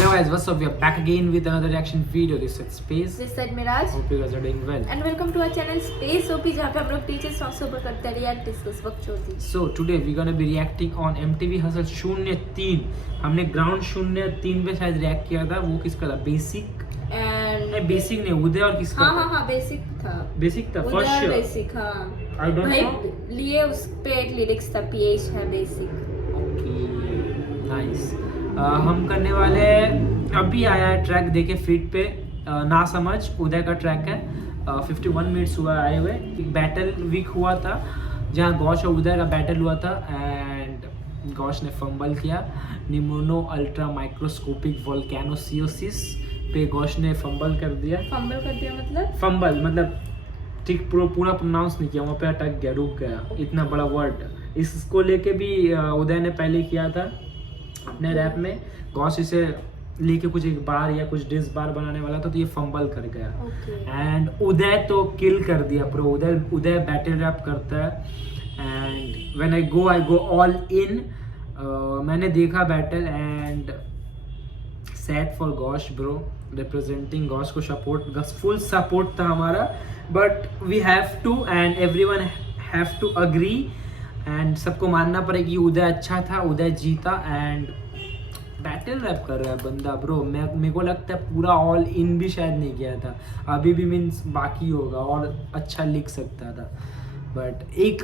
Hello guys, what's up? We are back again with another reaction video. This is Space. This side Miraj Hope you guys are doing well. and welcome to our channel Space OP जहाँ पे हम लोग teacher song से ऊपर करते हैं react discuss बकचोदी। So today we're gonna be reacting on MTV Hustle 03। हमने ग्राउंड 03 पे शायद रिएक्ट किया था। वो किसका था? बेसिक एंड नहीं, बेसिक नहीं, उदय और किसका था? हाँ बेसिक था। बेसिक था फॉर श्योर। बेसिक हाँ। I don't भाई know। लिए उस पे एक लिरिक्स था पीएच है बेसिक। Okay nice. हम करने वाले अभी आया है ट्रैक देखे फीड पे ना समझ उदय का ट्रैक है। 51 मिनट्स हुआ आए हुए। एक बैटल वीक हुआ था जहाँ गौश और उदय का बैटल हुआ था एंड गौश ने फंबल किया। निमोनो अल्ट्रा माइक्रोस्कोपिक वोल्केनोसियोसिस पे गौश ने फंबल कर दिया। फंबल मतलब ठीक पूरा प्रोनाउंस नहीं किया, वहाँ पे अटक गया, रुक गया। इतना बड़ा वर्ड इसको लेके भी उदय ने पहले किया था अपने रैप में। गौश इसे लेके कुछ एक बार या कुछ डिस बार बनाने वाला था तो ये फंबल कर गया एंड उदय तो किल कर दिया प्रो। उदय बैटल रैप करता है and when I go all in. मैंने देखा battle and said for Gaush bro, representing Gaush को सपोर्ट, फुल सपोर्ट था हमारा, but we have to and everyone have to agree and सबको मानना पड़ेगा कि उदय अच्छा था, उदय जीता एंड बैटल रैप कर रहा है बंदा ब्रो। मेरे को लगता है पूरा ऑल इन भी शायद नहीं किया था, अभी भी मीन्स बाकी होगा और अच्छा लिख सकता था। बट एक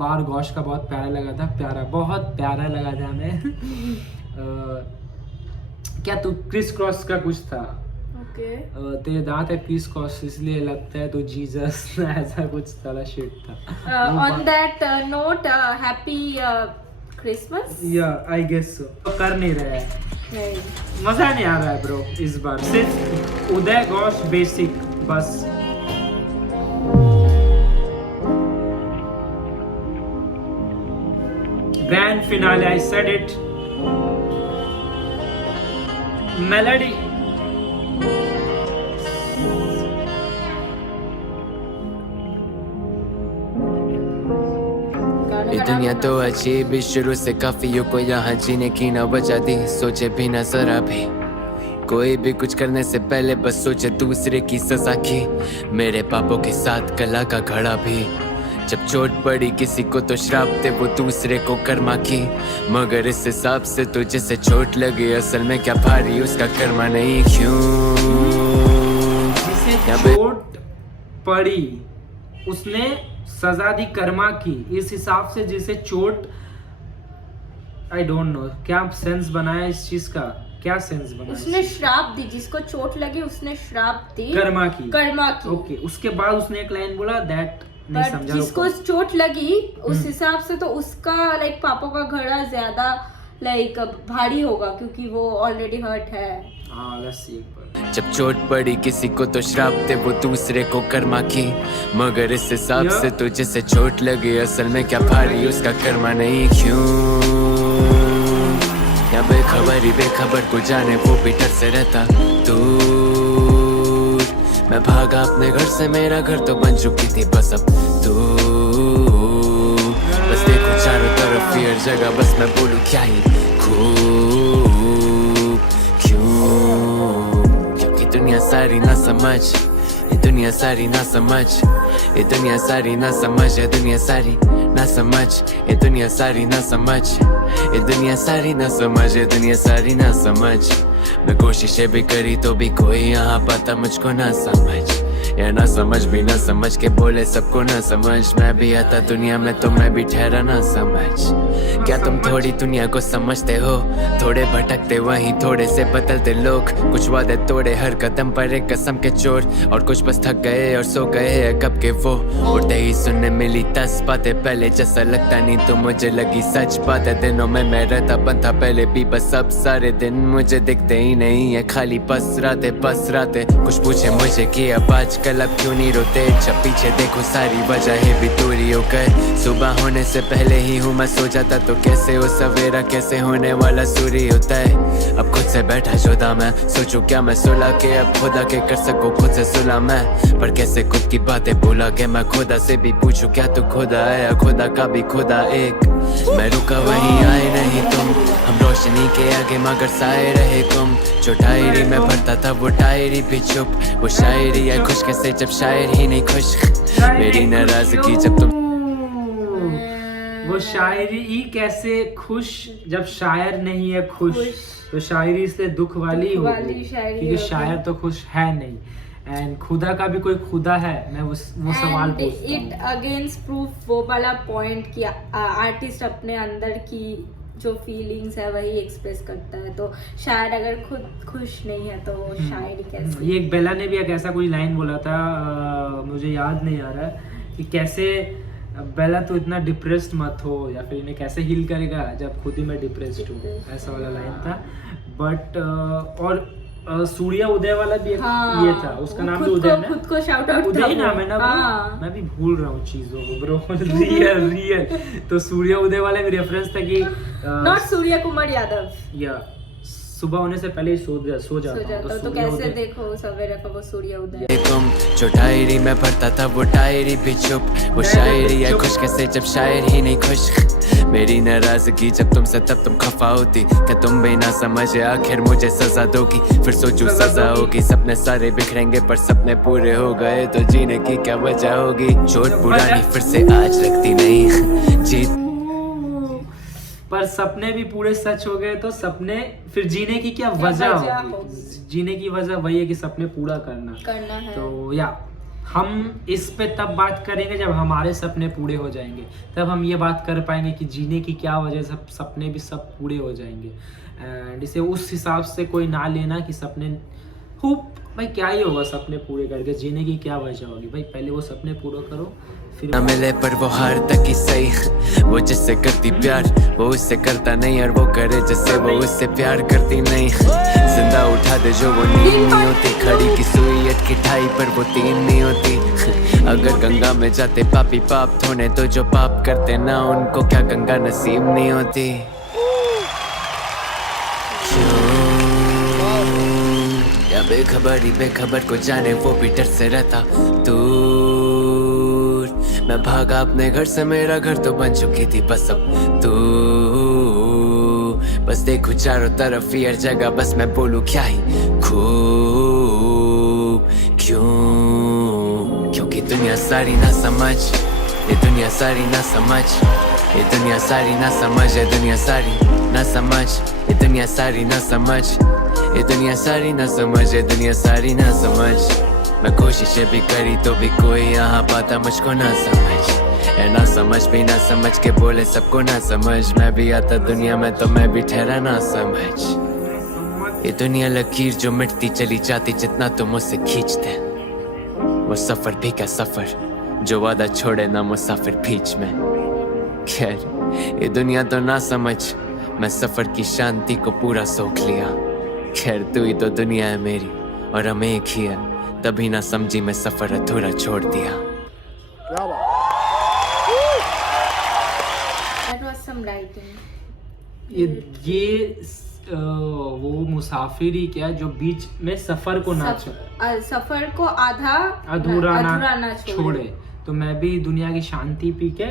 बार गौश का बहुत प्यारा लगा था, बहुत प्यारा लगा था हमें। क्या तू क्रिस क्रॉस का कुछ था? तेरे दांत है क्रिस क्रॉस इसलिए लगता है तो जीसस ऐसा कुछ सारा शिट था। On that note happy Christmas. या आई गेस सो। कर नहीं रहे हैं, मजा नहीं आ रहा है ब्रो इस बार। सिर्फ उदय गौश बेसिक बस। Grand finale, I said it. Melody ये दुनिया तो अजीब, शुरू से काफियों को यहाँ जीने की ना वजह दी। सोचे भी ना जरा भी, कोई भी कुछ करने से पहले बस सोचे दूसरे की सजा की। मेरे पापों के साथ कला का घड़ा भी, जब चोट पड़ी किसी को तो श्राप दे वो दूसरे को कर्मा की। मगर इस हिसाब से तो जिसे चोट लगी असल में क्या भारी उसका कर्मा नहीं क्यों? जिसे चोट पड़ी उसने सजा दी कर्मा की। इस हिसाब से जिसे चोट, आई डोंट नो क्या सेंस बनाया इस चीज का, क्या सेंस बनाया? उसने श्राप दी, जिसको चोट लगी उसने श्राप दी कर्मा की। ओके उसके बाद उसने एक लाइन बोला दैट नहीं समझा। जिसको चोट लगी उस हिसाब से तो उसका लाइक पापों का घड़ा ज्यादा लाइक भारी होगा क्योंकि वो ऑलरेडी हर्ट है। हाँ लेट्स सी। जब चोट पड़ी किसी को तो श्राप दे वो दूसरे को कर्मा की। मगर इस हिसाब से तो जिसे चोट लगी असल में क्या भारी उसका कर्मा नहीं क्यों? या बेखबर को जाने वो भी डर से रहता दूर। मैं भागा अपने घर से, मेरा घर तो बन चुकी थी बस अब दूर। बस देखो चारों तरफ फिर जगह, बस मैं बोलूं क्या ही खूब क्यों? क्योंकि दुनिया सारी ना समझ, ये दुनिया सारी ना समझ, ये दुनिया सारी ना समझ, ये दुनिया सारी ना समझ, ये दुनिया सारी ना समझ, ये दुनिया सारी ना समझ, ये दुनिया सारी ना समझ। मैं कोशिशें भी करी तो भी कोई यहाँ पाता मुझको ना समझ, या ना समझ भी ना समझ के बोले सबको ना समझ। मैं भी आता दुनिया में तो मैं भी ठहरा ना समझ। क्या तुम थोड़ी दुनिया को समझते हो? थोड़े भटकते वहीं थोड़े से बदलते लोग, कुछ वादे तोड़े हर कदम पर एक कसम के चोर, और कुछ बस थक गए और सो गए हैं कब के वो। उठते ही सुनने मिली 10 बातें, पहले जैसा लगता नहीं तो मुझे लगी सच बातें। दिनों में मैं रहता बनता पहले भी बस, अब सारे दिन मुझे दिखते ही नहीं है, खाली बस रातें। कुछ पूछे मुझे कि अब आजकल अब क्यों नहीं रोते? जब पीछे देखो सारी वजह है भी दूरी हो गए। सुबह होने से पहले ही हूँ मैं सो जाता तो कैसे हो सवेरा, कैसे होने वाला सूर्य होता है। अब खुद से बैठा जुदा मैं सोचूं क्या मैं सुलह के अब खुदा के कर सकूं खुद से सुलह मैं। पर कैसे खुद की बातें भूला के मैं खुदा से भी पूछूं क्या तू खुदा है या खुदा का भी खुदा एक। मैं रुका वहीं आए नहीं तुम, हम रोशनी के आगे मगर साए रहे तुम। जो डायरी में भरता था वो डायरी भी चुप, वो शायरी है खुश कैसे जब शायर ही नहीं खुश। मेरी नाराजगी जब तुम वो शायरी कैसे खुश जब शायर नहीं है खुश, तो शायरी इसलिए दुख वाली होगी क्योंकि शायर तो खुश है नहीं। एंड खुदा का भी कोई खुदा है, मैं वो सवाल पूछता हूँ। इट अगेंस्ट प्रूफ वो वाला पॉइंट कि आर्टिस्ट अपने अंदर की जो फीलिंग्स है वही एक्सप्रेस करता है, तो शायर अगर खुद खुश नहीं है तो शायरी कैसे। ये एक बेला ने भी एक ऐसा कोई लाइन बोला था, मुझे याद नहीं आ रहा कि कैसे बेला तो इतना डिप्रेस्ड मत हो, या फिर इन्हें कैसे हील करेगा जब खुद ही मैं डिप्रेस्ड हूँ, ऐसा वाला लाइन था। बट और सूर्या उदय वाला भी एक ये था, उसका नाम भी उदय है, खुद को शाउट आउट उदय नाम है ना। मैं भी भूल रहा हूँ चीजों को ब्रो। रियल तो सूर्या उदय वाले भी रेफरेंस था कि नॉट सूर्या कुमार यादव, या सुबह होने से पहले ही सो जाता हूं, तो कैसे देखो सवेरे को वो सूर्य उदय। तुम जो डायरी में भरता था वो डायरी भी चुप, वो शायरी है खुश कैसे जब शायर ही नहीं खुश। मेरी नाराजगी जब तुमसे तब तुम खफा होती, क्या तुम भी ना समझे आखिर मुझे सजा दोगी। फिर सोचूं सजा होगी, सपने सारे बिखरेंगे पर सपने पूरे हो गए तो जीने की क्या वजह होगी। चोट पुरानी फिर से आज लगती नहीं जीत, पर सपने भी पूरे सच हो गए तो सपने फिर जीने की क्या वजह होगी। जीने की वजह वही है कि सपने पूरा करना है। तो या हम इस पे तब बात करेंगे जब हमारे सपने पूरे हो जाएंगे, तब हम ये बात कर पाएंगे कि जीने की क्या वजह, सब सपने भी सब पूरे हो जाएंगे। एंड इसे उस हिसाब से कोई ना लेना कि सपने भाई क्या ही होगा सपने पूरे करके, जीने की क्या वजह होगी। भाई पहले वो सपने पूरे करो फिर न मिले पर वो हार तक ही सही। वो जिससे करती प्यार वो उससे करता नहीं, और वो करे जिससे वो उससे प्यार करती नहीं। जिंदा उठा दे जो वो नींद नहीं होती, खड़ी की सुई अटकी ठाई पर वो तीन नहीं होती। अगर गंगा में जाते पापी पाप धोने तो जो पाप करते ना उनको क्या गंगा नसीब नहीं होती। या बेखबर को जाने वो भी डर से रहता दूर। मैं भागा अपने घर से, मेरा घर तो बन चुकी थी बस अब तू। बस देखूं चारों तरफ ये जगह, बस मैं बोलूं क्या ही खूब। क्योंकि दुनिया सारी ना समझ, ये दुनिया सारी ना समझ, ये दुनिया सारी ना समझ, ये दुनिया सारी ना समझ, ये दुनिया सारी ना समझ, ये दुनिया सारी ना समझ, ये दुनिया सारी ना समझ। मैं कोशिशें भी करी तो भी कोई यहाँ पाता मुझको ना समझ, है ना समझ भी ना समझ के बोले सबको ना समझ। मैं भी आता दुनिया में तो मैं भी ठहरा ना समझ। ये दुनिया लकीर जो मिटती चली जाती जितना तुम उससे खींचते, वो सफर भी क्या सफर जो वादा छोड़े ना मुसाफिर बीच में। खैर ये दुनिया तो ना समझ, मैं सफर की शांति को पूरा सोख लिया। खैर तू ही तो दुनिया है मेरी और हम एक ही है, तभी ना समझी मैं सफर अधूरा छोड़ दिया। That was some writing. ये वो मुसाफिर ही क्या जो बीच में सफर को ना सफर को अधूरा ना छोड़े। तो मैं भी दुनिया की शांति पी के,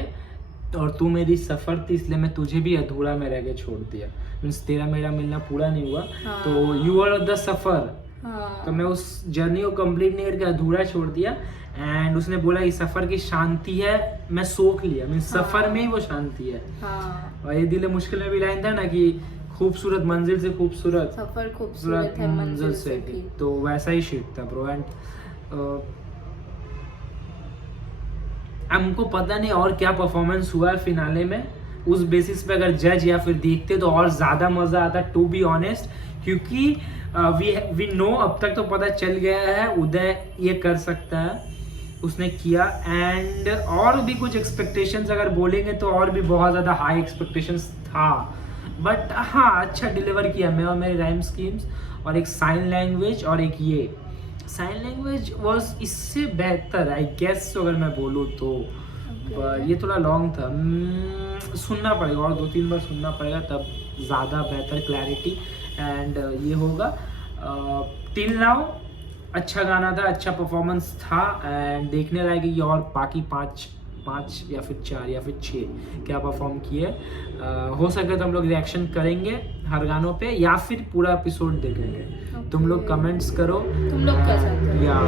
और तू मेरी सफर थी इसलिए मैं तुझे भी अधूरा में रह के छोड़ दिया। मीन्स तेरा मेरा मिलना पूरा नहीं हुआ। हाँ। तो यू आर द सफर। हाँ। तो मैं उस जर्नी को कंप्लीट नहीं करके अधूरा छोड़ दिया। एंड उसने बोला कि सफर की शांति है मैं सोख लिया। मीन्स सफर में ही वो शांति है। हाँ। और ये दिल मुश्किल में भी लाइन था ना कि खूबसूरत मंजिल से खूबसूरत सफर, खूबसूरत है मंजिल से भी। तो वैसा ही शिट था ब्रो। एंड हमको पता नहीं और क्या परफॉर्मेंस हुआ है फिनाले में, उस बेसिस पे अगर जज या फिर देखते तो और ज़्यादा मज़ा आता टू बी ऑनेस्ट। क्योंकि वी नो अब तक तो पता चल गया है उदय ये कर सकता है, उसने किया। एंड और भी कुछ एक्सपेक्टेशंस अगर बोलेंगे तो और भी बहुत ज़्यादा हाई एक्सपेक्टेशंस था, बट हाँ अच्छा डिलीवर किया। मैं और मेरे राइम स्कीम्स और एक साइन लैंग्वेज, और एक ये साइन लैंग्वेज वाज इससे बेहतर आई गेस अगर मैं बोलूँ तो। ये थोड़ा लॉन्ग था, सुनना पड़ेगा और 2-3 बार सुनना पड़ेगा तब ज़्यादा बेहतर क्लैरिटी एंड ये होगा। टिल नाउ अच्छा गाना था, अच्छा परफॉर्मेंस था एंड देखने लायक ये और बाकी 5 5 या फिर 4 या फिर 6 क्या परफॉर्म किए। हो सके तो हम लोग रिएक्शन करेंगे हर गानों पे या फिर पूरा एपिसोड देखेंगे। तुम लोग कमेंट्स करो तुम लोग क्या चाहते हो? या